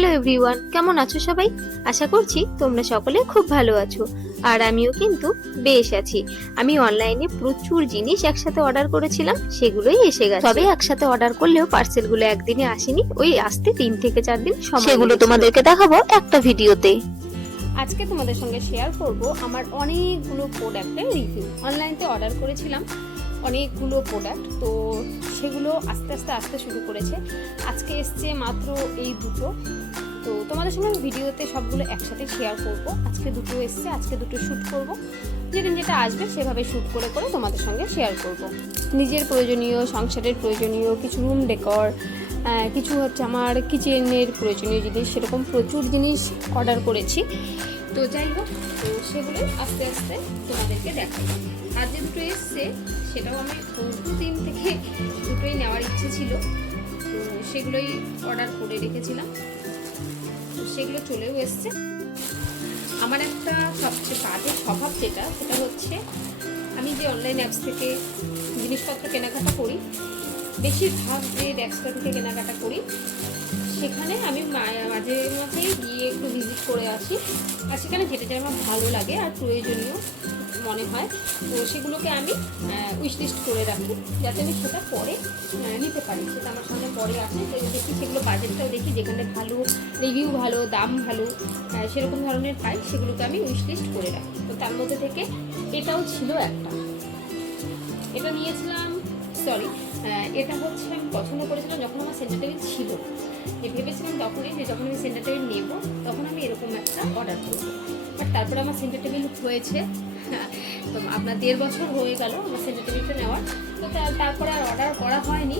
Hello everyone, কেমন আছো সবাই? আশা করছি তোমরা সকলে খুব ভালো আছো। আর আমিও কিন্তু বেশ আছি। আমি অনলাইনে প্রচুর জিনিস একসাথে অর্ডার করেছিলাম, সেগুলোই এসে গেছে। তবে একসাথে অর্ডার করলেও পার্সেলগুলো একদিনে আসেনি, ওই আসতে 3 থেকে 4 দিন সময় সেগুলো লেগেছিল। তোমাদেরকে দেখাবো একটা ভিডিওতে। আজকে তোমাদের সঙ্গে শেয়ার করব আমার অনেকগুলো প্রোডাক্টের রিভিউ। অনলাইনে অর্ডার করেছিলাম অনেকগুলো প্রোডাক্ট, তো সেগুলো আস্তে আস্তে আসতে শুরু করেছে। আজকে এসছে মাত্র এই দুটো, তো তোমাদের সঙ্গে আমি ভিডিওতে সবগুলো একসাথে শেয়ার করব। আজকে দুটো এসছে, আজকে দুটো শ্যুট করব। যেদিন যেটা আসবে সেভাবে শ্যুট করে করে তোমাদের সঙ্গে শেয়ার করব। নিজের প্রয়োজনীয়, সংসারের প্রয়োজনীয় কিছু রুম ডেকর, কিছু হচ্ছে আমার কিচেনের প্রয়োজনীয় জিনিস, সেরকম প্রচুর জিনিস অর্ডার করেছি। তো যাই হোক, তো সেগুলো আস্তে আস্তে তোমাদেরকে দেখাই। আর যে দুটো এসছে সেটাও আমি বহুদিন থেকে দুটোই নেওয়ার ইচ্ছে ছিল, তো সেগুলোই অর্ডার করে রেখেছিলাম। তো সেগুলো চলেও এসছে। আমার একটা সবচেয়ে বাজে স্বভাব সেটা হচ্ছে, আমি যে অনলাইন অ্যাপস থেকে জিনিসপত্র কেনাকাটা করি, বেশিরভাগ যে অ্যাপসটা থেকে কেনাকাটা করি সেখানে আমি মাঝে মাঝেই গিয়ে একটু ভিজিট করে আসি। আর সেখানে যেটা যেটা আমার ভালো লাগে আর প্রয়োজনীয় মনে হয়, তো সেগুলোকে আমি উইশ লিস্ট করে রাখি, যাতে আমি সেটা পরে নিতে পারি। সেটা আমার সামনে পরে আসে, দেখি সেগুলো বাজেটটাও দেখি, যেখানে ভালো রিভিউ, ভালো দাম, ভালো সেরকম ধরনের পাই, সেগুলোকে আমি উইশ লিস্ট করে রাখি। তো তার মধ্যে থেকে এটাও ছিল একটা। এটা নিয়েছিলাম, এটা হচ্ছে আমি পছন্দ করেছিলাম যখন আমার সেন্টার টেবিল ছিল, যে ভেবেছিলাম তখনই যে যখন আমি সেন্টার টেবিল নেবো তখন আমি এরকম একটা অর্ডার করবো। বাট তারপরে আমার সেন্টার টেবিল হয়েছে, তো আপনার 1.5 বছর হয়ে গেল আমার সেন্টার টেবিলটা নেওয়ার। তো তারপরে আর অর্ডার করা হয়নি।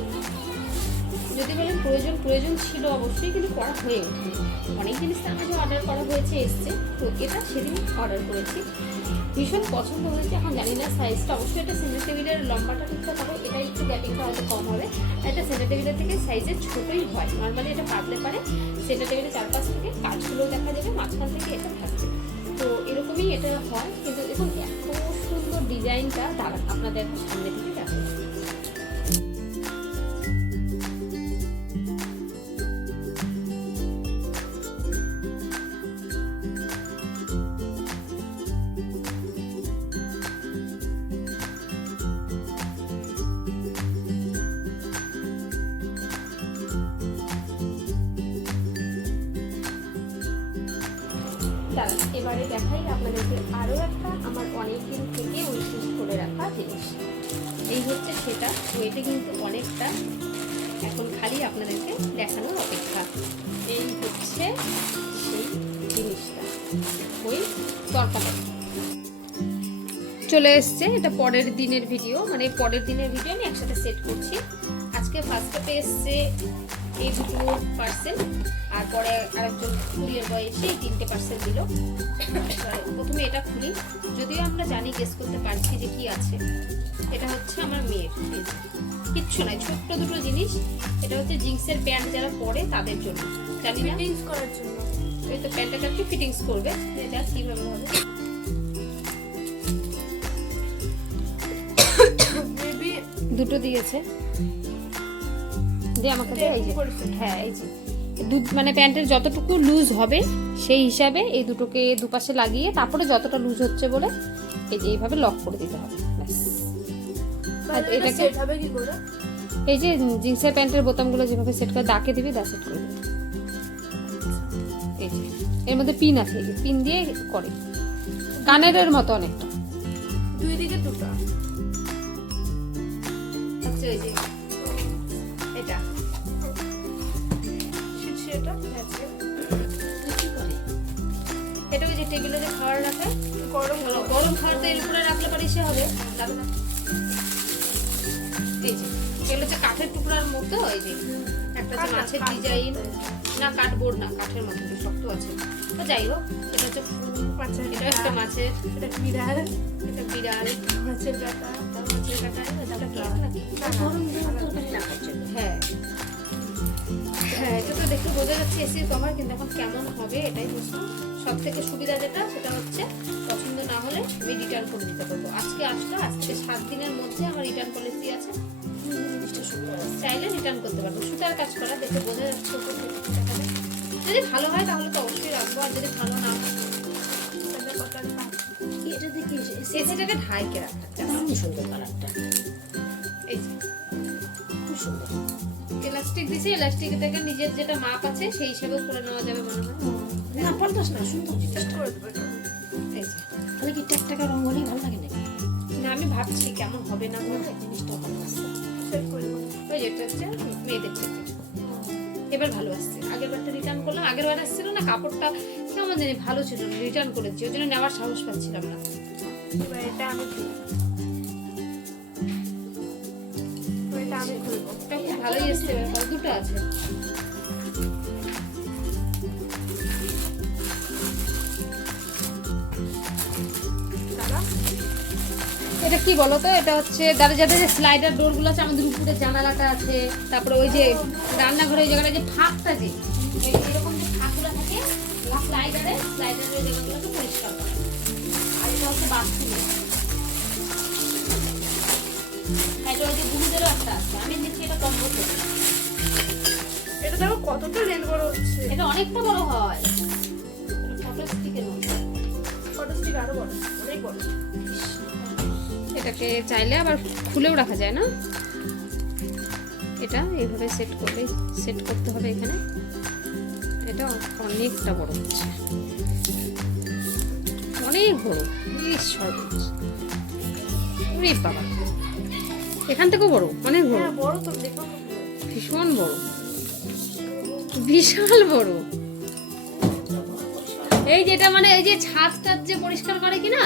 যদি বলেন প্রয়োজন ছিল অবশ্যই, কিন্তু করা হয়ে ওঠেনি। অনেক জিনিস তার মাঝে অর্ডার করা হয়েছে, এসছে। তো এটা সেদিন অর্ডার করেছি, ভীষণ পছন্দ হয়েছে। এখন জানি না সাইজটা, অবশ্যই এটা সেন্টার টেবিলের লম্বাটা ঠিকঠাক হবে, এটা একটু গ্যাপিংটা হয়তো কম হবে। আর এটা সেন্টার টেবিলের থেকে সাইজের ছোটোই হয়। নর্মালি এটা পাতলে পারে সেন্টার টেবিলের চারপাশ থেকে কাজগুলো দেখা যাবে, মাঝখান থেকে এটা থাকবে। তো এরকমই এটা হয়, কিন্তু দেখুন এত সুন্দর ডিজাইনটা, দাঁড়ান আপনাদের সামনে থেকে দেখা যাবে। এবারে দেখাই আপনাদেরকে আরও একটা আমার অনেকদিন থেকে উইশ করে রাখা জিনিস। এই হচ্ছে সেটা, ওইটা কিন্তু অনেকটা, এখন খালি আপনাদেরকে দেখানোর অপেক্ষা। এই হচ্ছে সেই জিনিসটা, ওই তরকাটা চলে এসছে। এটা পরের দিনের ভিডিও, মানে পরের দিনের ভিডিও আমি একসাথে সেট করছি। আজকে ফার্স্ট স্টেপে এসছে এই দুটো পার্সেল, আর পরে আরেকজন কুরিয়ার বয় এসে 3টে পার্সেল দিল। প্রথমে এটা খুলি, যদিও আমরা জানি, গেস করতে পারছি যে কি আছে। এটা হচ্ছে আমার মেয়ের, কিচ্ছু নাই, ছোট্ট দুটো জিনিস। এটা হচ্ছে জিন্সের প্যান্ট যারা পরে তাদের জন্য, জানি না, ফিটিংস করার জন্য। ওই তো প্যান্টটাকে ফিটিংস করবে, এটা কিভাবে হবে। দুটো দিয়েছে যে আমাকে, এই যে, হ্যাঁ এই যে মানে প্যান্টের যতটুকু লুজ হবে সেই হিসাবে এই দুটোকে দুপাশে লাগিয়ে তারপরে যতটা লুজ হচ্ছে বলে এই যে এইভাবে লক করে দিতে হবে। আর এটাকে এই যে জিন্সের প্যান্টের বোতামগুলো যেভাবে সেট করে দাকে দিবি, দা সেট করে দিবি। এই যে এর মধ্যে পিন আছে, এই যে পিন দিয়ে করে, কানের মতো অনেকটা, দুই দিকে দুটো আচ্ছা। এই যে এটা এটা ওই যে টেবিলে যে খাবার রাখে, গরম খাবার তো এর উপরে রাখলে পারে সে হবে। এই যে এগুলো হচ্ছে কাঠের টুকরার মতো, এই যে একটা হচ্ছে মাছের ডিজাইন, না কাঠবোর্ড না, কাঠের মতো শক্ত আছে। তো যাই হোক, এটা হচ্ছে ফুল, এটা একটা মাছের, এটা বিড়াল, এটা বিড়াল, মাছের কাটা, মাছের কাটা, হ্যাঁ হ্যাঁ, এটা তো দেখে বোঝা যাচ্ছে এসির কভার, কিন্তু এখন কেমন হবে এটাই বুঝলাম। সব থেকে সুবিধা যেটা, সেটা হচ্ছে পছন্দ না হলে আমি রিটার্ন করে দিতে পারবো। আজকে আসলো, আজকে 7 দিনের মধ্যে আমার রিটার্ন পলিসি আছে, চাইলে রিটার্ন করতে পারবো। সুতার কাজ করা, দেখে বোঝা যাচ্ছে। যদি ভালো হয় তাহলে তো অবশ্যই রাখবো, আর যদি ভালো না হয় এটা দেখি এটাকে ঢাইকে রাখা যায়। খুব সুন্দর কালারটা, এই যে খুব সুন্দর। এলাস্টিক দিছি, এলাস্টিক থেকে নিজের যেটা মাপ আছে সেই হিসেবে করে নেওয়া যাবে মনে হয়। না পাল্টাস না, সুন্দর জিনিসটা। এই যে তাহলে কি টাকা রং হলেই ভালো লাগে নাকি? না আমি ভাবছি কেমন হবে না হবে। জিনিসটা ভালো আছে। ওই যেটা হচ্ছে মেয়েদের থেকে এবার ভালো আসছে। আগের বারটা রিটার্ন করলাম, আগের বার আসছিল না কাপড়টা কেমন জানি ভালো ছিল না, রিটার্ন করেছি, ওই জন্য নেওয়ার সাহস পাচ্ছিলাম না। এবার এটা আমি খুলবো। এটা আমি খুলবো। এটা খুব ভালোই এসছে, দুটো আছে। দাদা এটা কি বলতো, এটা হচ্ছে যাদের যে স্লাইডার ডোর গুলো আছে, আমাদের উপরে জানালাটা আছে, তারপরে ওই যে রান্নাঘরে ওই জায়গাটা যে ফাঁকটা যে এরকম যে ফাঁকগুলো থাকে স্লাইডারের ওই জায়গাগুলোকে পরিষ্কার করে। আর এটা হচ্ছে বাথরুমে, এটা ওই যে গুরুদেরও একটা আছে, আমি নিচ্ছি এটা কম করতে। এটা দেখো কতটা লেন বড় হচ্ছে। এটা অনেকটা বড় হয়, ফটো স্টিকের মতো। ফটো স্টিক আরো বড়, অনেক বড়। এটাকে চাইলে আবার খুলেও রাখা যায় না, এটা এইভাবে সেট করতে হবে এখানে। এটা অনেকটা বড় হচ্ছে, অনেক বড়। ওরে বাবা, এখান থেকেও বড়, অনেক বড়, হ্যাঁ বড় তো, দেখো ভীষণ বড়, বিশাল বড়। এই যেটা মানে এই যে ছাদটা যে পরিষ্কার করে কিনা,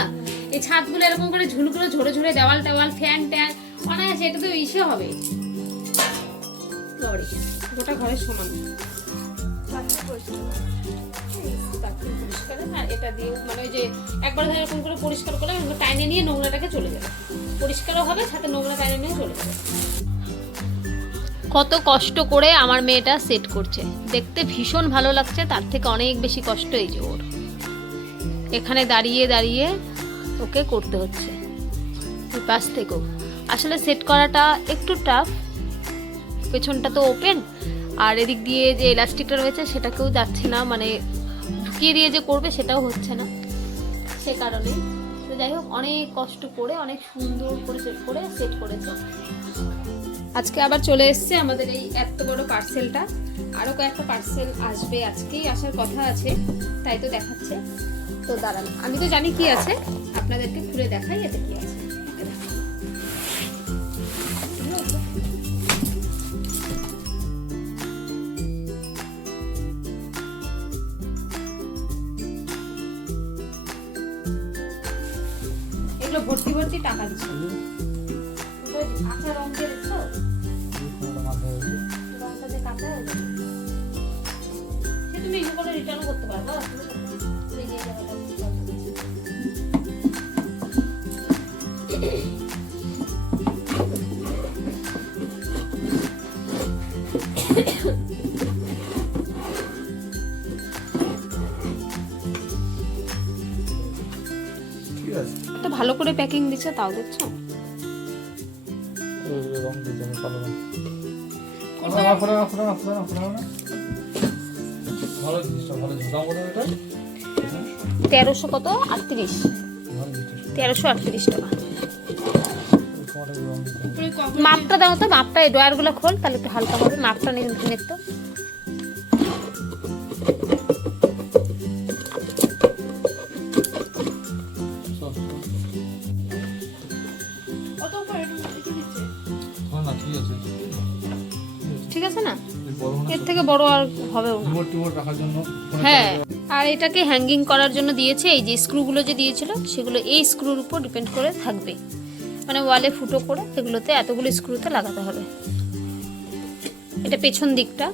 এই ছাদগুলো এরকম করে ঝুলগুলো ঝরে ঝরে দেওয়াল ফ্যান ট্যান অনায়াসে, এটা তো ইসে হবে গোটা ঘরের সমান। বাচ্চা পরিষ্কার বাথরুম পরিষ্কার, আর এটা দিয়ে মানে ওই যে একবার ধরে এরকম করে পরিষ্কার করলে টাইনে নিয়ে নোংরাটাকে চলে যাবে, পরিষ্কারও হবে, সাথে নোংরা টাইনে নিয়ে চলে যাবে। কত কষ্ট করে আমার মেয়েটা সেট করছে, দেখতে ভীষণ ভালো লাগছে, তার থেকে অনেক বেশি কষ্ট এই যে ওর এখানে দাঁড়িয়ে দাঁড়িয়ে ওকে করতে হচ্ছে। এই পাশ থেকেও আসলে সেট করাটা একটু টাফ, পেছনটা তো ওপেন, আর এদিক দিয়ে যে ইলাস্টিকটা রয়েছে সেটাকেও যাচ্ছে না, মানে ঢুকিয়ে দিয়ে যে করবে সেটাও হচ্ছে না, সে কারণেই। তো যাই হোক, অনেক কষ্ট করে অনেক সুন্দর করে সেট করেছে। আজকে আবার চলে এসছে আমাদের এই এত বড় পার্সেলটা, আরও কয়েকটা পার্সেল আসবে, আজকেই আসার কথা আছে, তাই তো দেখাচ্ছে। তো দাঁড়ান, আমি তো জানি কি আছে, আপনাদেরকে খুলে দেখাই এতে কি আছে। এগুলো ভর্তি ভর্তি টাকা দিচ্ছে, কাঁচা রং দিয়ে দেখছো, রংটা যে কাঁচা হয়ে যাবে, সে তুমি ইয়ে করে রিটার্নও করতে পারবো। এই যে জায়গাটা তো ভালো করে প্যাকিং দিচ্ছে, তাও দেখছো। ভালো জিনিসটা, ভালো জিনিস। দাম কত এটা? 1300 কত 38, ভালো জিনিসটা। 1338 টাকা। তোমার রং দিতে। মাপটা দাও তো, মাপটা এই ডয়ারগুলো খোল, তাহলে একটু হালকা হবে। মাপটা নিয়ে একটু কত করে এটা লিখে দিচ্ছে। না না ঠিক আছে। ঠিক আছে না, এই বড় না এর থেকে বড় আর হবেও না। রিমোট রাখার জন্য হ্যাঁ, আর এটাকে হ্যাঙ্গিং করার জন্য দিয়েছে এই যে স্ক্রুগুলো যে দিয়েছিল, সেগুলো এই স্ক্রুর উপর ডিপেন্ড করে থাকবে, মানে ওয়ালে ফুটো করে এগুলোতে এতগুলো স্ক্রুতে লাগাতে হবে। এটা পেছন দিকটা,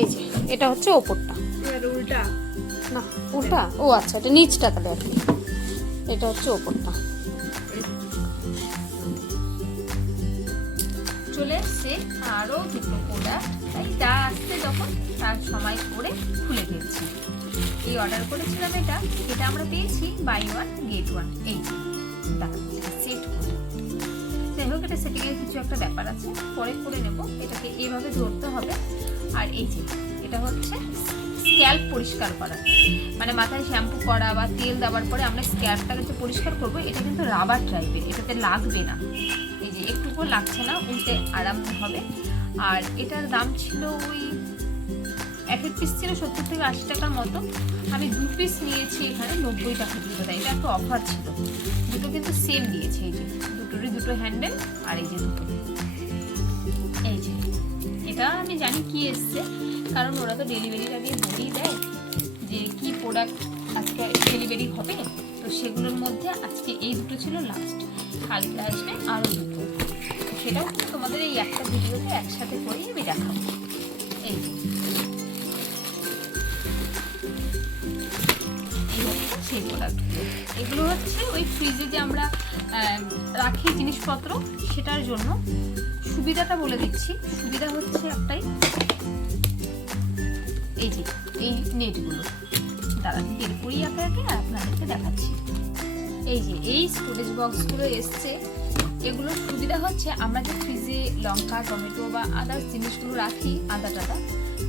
এই যে এটা হচ্ছে ওপরটা, এবার উল্টা না ওটা, ও আচ্ছা এটা নিচটা, তাহলে আর কি, এটা হচ্ছে ওপরটা। চলে এসছে আরও দুটো প্রোডাক্ট, তাই যা আসছে যখন তার সময় করে খুলে ফেলছি। এই অর্ডার করেছিলাম, এটা আমরা পেয়েছি বাই 1 গেট 1, এই সেট করে। যাই হোক, এটা সেটিংয়ের কিছু একটা ব্যাপার আছে, পরে করে নেব। এটাকে এইভাবে ধরতে হবে, আর এই যে এটা এটা হচ্ছে স্ক্যাল্প পরিষ্কার করা, মানে মাথায় শ্যাম্পু করা বা তেল দেওয়ার পরে আমরা স্ক্যাল্পটাকে যে পরিষ্কার করবো, এটা কিন্তু রাবার টাইপের, এটাতে লাগবে না, এই যে একটুকু লাগছে না, উল্টে আরাম হবে। আর এটার দাম ছিল ওই এক এক পিস ছিল 70 থেকে 80 টাকার মতো। আমি 2 পিস নিয়েছি এখানে 90 টাকা দুটো, এটা একটা অফার ছিল। দুটো কিন্তু সেম দিয়েছে, এই যে দুটোরই দুটো হ্যান্ডেল, আর এই যে দুটো, এই যে এটা আমি জানি কি এসছে, কারণ ওরা তো ডেলিভারির আগে বলেই দেয় যে কি প্রোডাক্ট আজকে ডেলিভারি হবে। তো সেগুলোর মধ্যে আজকে এই দুটো ছিল লাস্ট, কালকে আসবে আরও দুটো, সেটাও তোমাদের এই একটা ভিডিওতে একসাথে করেই আমি দেখাবো। এই সেই প্রোডাক্টগুলো, এগুলো হচ্ছে ওই ফ্রিজে যে আমরা রাখি জিনিসপত্র, সেটার জন্য। সুবিধাটা বলে দিচ্ছি, সুবিধা হচ্ছে একটাই, এই যে এই নেটগুলো দাঁড়া বের করি একে একে আর আপনাদেরকে দেখাচ্ছি। এই যে এই স্টোরেজ বক্সগুলো এসছে, এগুলোর সুবিধা হচ্ছে আমরা যে ফ্রিজে লঙ্কা, টমেটো বা আদার্স জিনিসগুলো রাখি, আদা টাদা,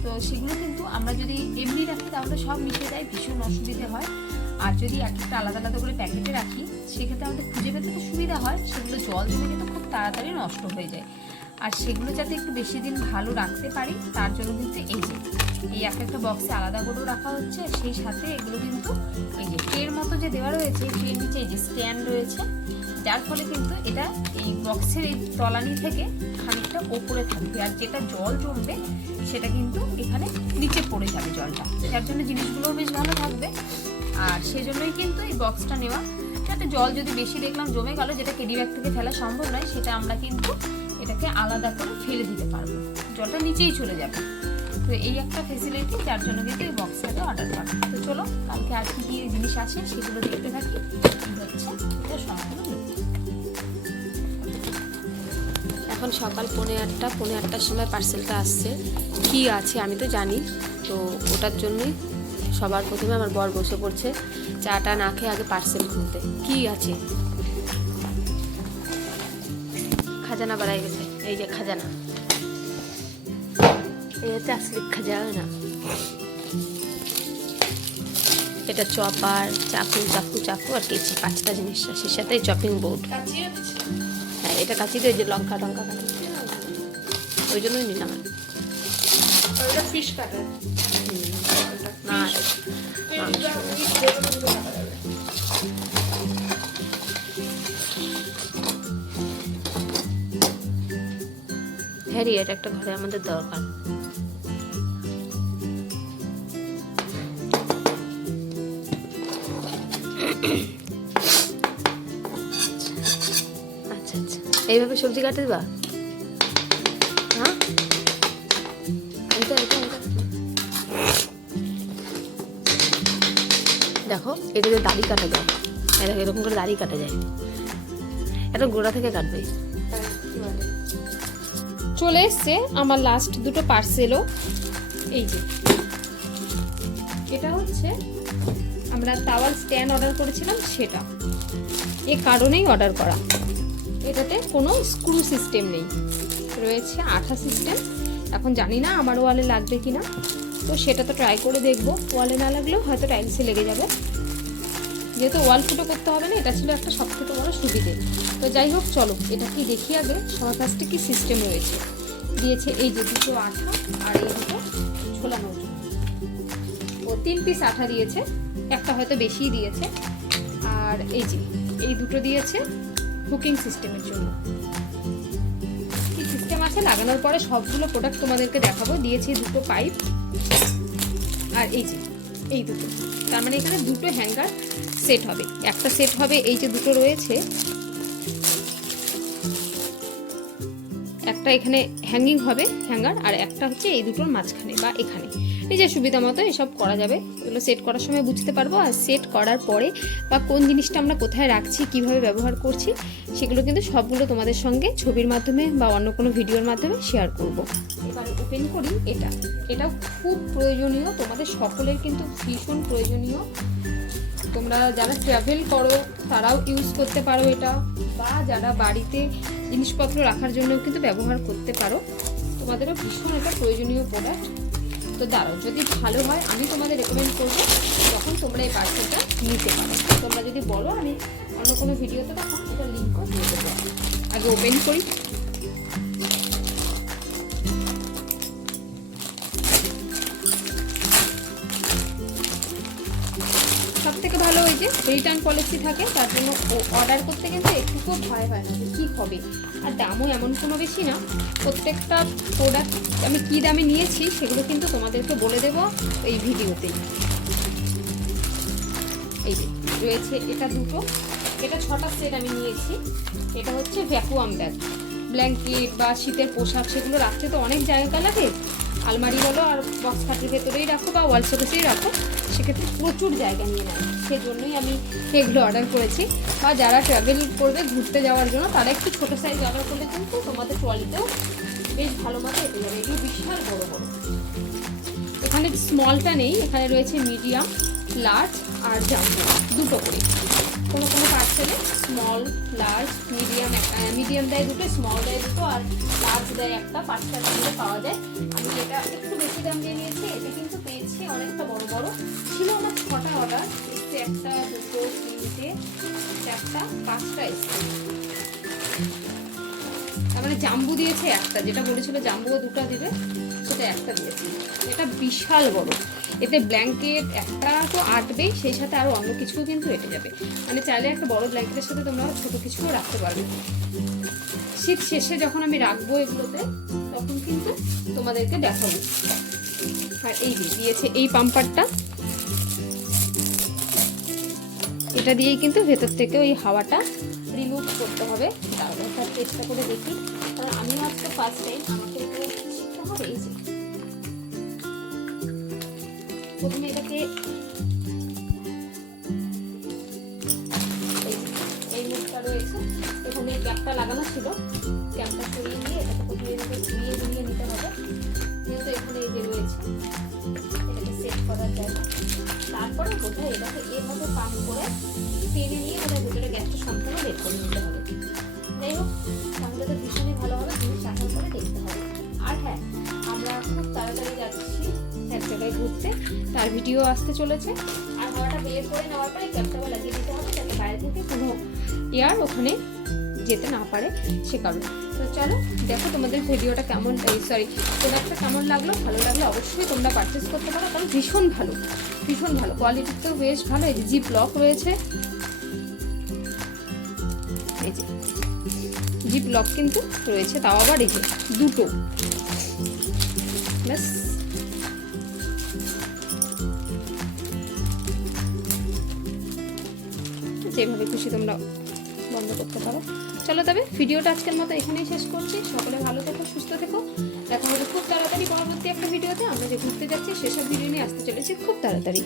তো সেগুলো কিন্তু আমরা যদি এমনি রাখি তাহলে সব মিশে যায়, ভীষণ অসুবিধে হয়। আর যদি এক একটা আলাদা আলাদা করে প্যাকেটে রাখি, সেক্ষেত্রে আমাদের খুঁজে পেতে তো সুবিধা হয়, সেগুলো জল জমে কিন্তু খুব তাড়াতাড়ি নষ্ট হয়ে যায়। আর সেগুলো যাতে একটু বেশি দিন ভালো রাখতে পারি, তার জন্য কিন্তু এই যে এই এক একটা বক্সে আলাদা করেও রাখা হচ্ছে। সেই সাথে এগুলো কিন্তু এই যে ট্রের মতো যে দেওয়া রয়েছে, ট্রের নিচে এই যে স্ট্যান্ড রয়েছে, যার ফলে কিন্তু এটা এই বক্সের এই তলানি থেকে খানিকটা ওপরে থাকবে, আর যেটা জল জমবে সেটা কিন্তু এখানে নিচে পড়ে যাবে জলটা, যার জন্য জিনিসগুলোও বেশ ভালো থাকবে। আর সেজন্যই কিন্তু এই বক্সটা নেওয়া, যাতে জল যদি বেশি দেখলাম জমে গেল, যেটা ক্যারি ব্যাগ থেকে ফেলা সম্ভব নয়, সেটা আমরা কিন্তু এটাকে আলাদা করে ফেলে দিতে পারবো, জলটা নিচেই চলে যাবে। তো এই একটা ফেসিলিটি, যার জন্য কিন্তু এই বক্সটাকে অর্ডার করা। তো চলো কালকে আর কি জিনিস আসে সেগুলো দেখতে থাকি। হচ্ছে এটা সম্পূর্ণ এখন সকাল 8:30 সময় পার্সেলটা আসছে। কি আছে আমি তো জানি, তো ওটার জন্যই সবার প্রথমে আমার বর বসে পড়ছে চাটা না খেয়ে আগে পার্সেল খুলতে। কি আছে? খাজানা বাড়াই গেছে, এই যে খাজানা, এই হচ্ছে আসলে খাজানা। এটা চপার, চাকু চাকু চাকু আর কেচি, 5টা জিনিস, সেই সাথে চপিং বোর্ড। হ্যাঁ, এটা কাচি দিয়ে যে লঙ্কা টঙ্কা কাটি, ওই জন্যই নিলাম। ফিশ কাটার না হ্যাঁ, এটা একটা ঘরে আমাদের দরকার। আচ্ছা আচ্ছা, এইভাবে সবজি কাটে দিবা? হ্যাঁ, দেখো এটাতে দাড়ি কাটা যায়, এরকম করে দাড়ি কাটা যায়, এটা গোড়া থেকে কাটবে। চলে এসছে আমার লাস্ট দুটো পার্সেলও। এই যে এটা হচ্ছে আমরা টাওয়াল স্ট্যান্ড অর্ডার করেছিলাম, সেটা এ কারণেই অর্ডার করা। এটাতে কোনো স্ক্রু সিস্টেম নেই, রয়েছে আঠা সিস্টেম। এখন জানি না আমার ওয়ালে লাগবে কিনা, তো সেটা তো ট্রাই করে দেখবো। ওয়ালে না লাগলেও হয়তো টাইলসে লেগে যাবে, যেহেতু ওয়াল ফুটো করতে হবে না। এটা ছিল একটা সবথেকে বড় সুবিধে। তো যাই হোক, চলো এটা কি দেখি আগে সবার কাছটা কি সিস্টেম রয়েছে। দিয়েছে এই যে দুটো আঠা আর এই দুটো ঝোলানোর জন্য, ও 3 পিস আঠা দিয়েছে, একটা হয়তো বেশিই দিয়েছে। আর এই যে এই দুটো দিয়েছে হুকিং সিস্টেমের জন্য। কি সিস্টেম আছে লাগানোর পরে সবগুলো প্রোডাক্ট তোমাদেরকে দেখাবো। দিয়েছি দুটো পাইপ আর এই যে এই দুটো, তার মানে এখানে দুটো হ্যাঙ্গার সেট হবে। একটা সেট হবে এই যে দুটো রয়েছে, একটা এখানে হ্যাঙ্গিং হবে হ্যাঙ্গার, আর একটা হচ্ছে এই দুটোর মাঝখানে বা এখানে। নিজের সুবিধা মতো এসব করা যাবে, এগুলো সেট করার সময় বুঝতে পারবো। আর সেট করার পরে বা কোন জিনিসটা আমরা কোথায় রাখছি, কিভাবে ব্যবহার করছি, সেগুলো কিন্তু সবগুলো তোমাদের সঙ্গে ছবির মাধ্যমে বা অন্য কোনো ভিডিওর মাধ্যমে শেয়ার করব। এবার ওপেন করি। এটাও খুব প্রয়োজনীয়, তোমাদের সকলের কিন্তু ভীষণ প্রয়োজনীয়। তোমরা যারা ট্রাভেল করো তারাও ইউজ করতে পারো এটা, বা যারা বাড়িতে জিনিসপত্র রাখার জন্য কিন্তু ব্যবহার করতে পারো। তোমাদেরও ভীষণ একটা প্রয়োজনীয় প্রোডাক্ট। তো দাঁড়াও, যদি ভালো হয় আমি তোমাদের রেকমেন্ড করবো, তখন তোমরা এই পার্সেলটা নিতে পারো। তোমরা যদি বলো আমি অন্য কোনো ভিডিওতে তখন এটা লিঙ্কও দিয়ে দেবো। আগে ওপেন করি। সব থেকে ভালো ওই যে রিটার্ন পলিসি থাকে, তার জন্য অর্ডার করতে কিন্তু একটুকুও ভয় হয় না যে কী হবে। আর দামও এমন কোনো বেশি না। প্রত্যেকটা প্রোডাক্ট আমি কী দামে নিয়েছি সেগুলো কিন্তু তোমাদেরকে বলে দেবো এই ভিডিওতেই। এই যে রয়েছে এটা দুটো, এটা 6টা সেট আমি নিয়েছি। এটা হচ্ছে ভ্যাকুয়াম ব্যাগ, ব্ল্যাঙ্কেট বা শীতের পোশাক সেগুলো রাখতে তো অনেক জায়গা লাগে। আলমারি বলো আর বক্স খাটের ভেতরেই রাখো বা ওয়াল শোকেসেই রাখো, সেক্ষেত্রে প্রচুর জায়গা নিয়ে নেয়। সেজন্যই আমি এগুলো অর্ডার করেছি। বা যারা ট্রাভেল করবে ঘুরতে যাওয়ার জন্য তারা একটু ছোটো সাইজ অর্ডার করলে কিন্তু তোমাদের ট্রলিতেও বেশ ভালো মতো এতে যাবে। এগুলো বিশাল বড় বড়। এখানে স্মলটা নেই, এখানে রয়েছে মিডিয়াম, লার্জ আর জাম্বো দুটো করে। কোনো কোনো পার্সেলে স্মল, লার্জ, মিডিয়াম দেয় দুটো, স্মল দেয় দুটো, আর লার্জ দেয় একটা। 5টা দামে পাওয়া যায়। আমি এটা একটু বেশি দাম দিয়ে নিয়েছি। এটা কিন্তু পেয়েছি অনেকটা বড় বড়। ছিল আমার 6টা অর্ডার, এসছে 1টা 2টো 3টে 4টা 5টা এসছে। তার মানে জাম্বু দিয়েছে একটা, যেটা বলেছিল জাম্বুও 2টা দেবে সেটা একটা দিয়েছে। এটা বিশাল বড়। এতে ব্ল্যাঙ্কেট একটা তো আটবেই, সেই সাথে আরও অন্য কিছুও কিন্তু এটে যাবে। মানে চাইলে একটা বড় ব্ল্যাঙ্কেটের সাথে তোমরা ছোটো কিছুও রাখতে পারবে। শীত শেষে যখন আমি রাখবো এগুলোতে তখন কিন্তু তোমাদেরকে দেখাবো। আর এই দিয়েছে এই পাম্পারটা, এটা দিয়েই কিন্তু ভেতর থেকে ওই হাওয়াটা রিমুভ করতে হবে। তাহলে তার চেষ্টা করে দেখি, কারণ আমি মাত্র ফার্স্ট টাইম, আমাকে এটা শিখতে হবে। এই যে প্রথমে এটাকে এই মুখটা রয়েছে, এখানে ক্যাপটা লাগানো ছিল, ক্যাপটা সরিয়ে দিয়ে এটাকে প্রথমে এটাকে ঘুরিয়ে নিতে হবে। যেহেতু এখানে এই যে রয়েছে এটাকে সেট করার জায়গা, তারপরে বোধহয় এটাকে এভাবে পাম্প করে টেনে নিয়ে বোধহয় ভিতরে গ্যাসটা সম্পূর্ণ বের করে নিতে হবে। যাই হোক, তাহলে তো ভীষণই ভালো হবে। জিনিস রাখার পরে দেখতে হবে। আর হ্যাঁ, আমরা খুব তাড়াতাড়ি যাচ্ছি এক জায়গায় ঘুরতে, তার ভিডিও আসতে চলেছে। আর হাওয়াটা বের করে নেওয়ার পরে ক্যাপটা লাগিয়ে দিতে হবে, যাতে বাইরে থেকে কোনো এয়ার ওখানে যেতে না পারে, সে কারণে। তো চলো দেখো তোমাদের ভিডিওটা কেমন, প্রোডাক্টটা কেমন লাগলো। ভালো লাগলে অবশ্যই তোমরা পারচেস করতে পারো, কারণ ভীষণ ভালো, ভীষণ ভালো কোয়ালিটি তো বেশ ভালো। এই যে জিপ লক রয়েছে, এই যে জিপ লক কিন্তু রয়েছে, তাও আবার এই যে দুটো। ব্যাস যেভাবে খুশি তোমরা বন্ধ করতে পারো। চলো তবে ভিডিওটা আজকের মতো এখানেই শেষ করছি। সকলে ভালো থেকো, সুস্থ থেকো। দেখা হবে খুব তাড়াতাড়ি পরবর্তী একটা ভিডিওতে। আমরা যে ঘুরতে যাচ্ছি সেসব ভিডিও নিয়ে আসতে চলেছি খুব তাড়াতাড়ি।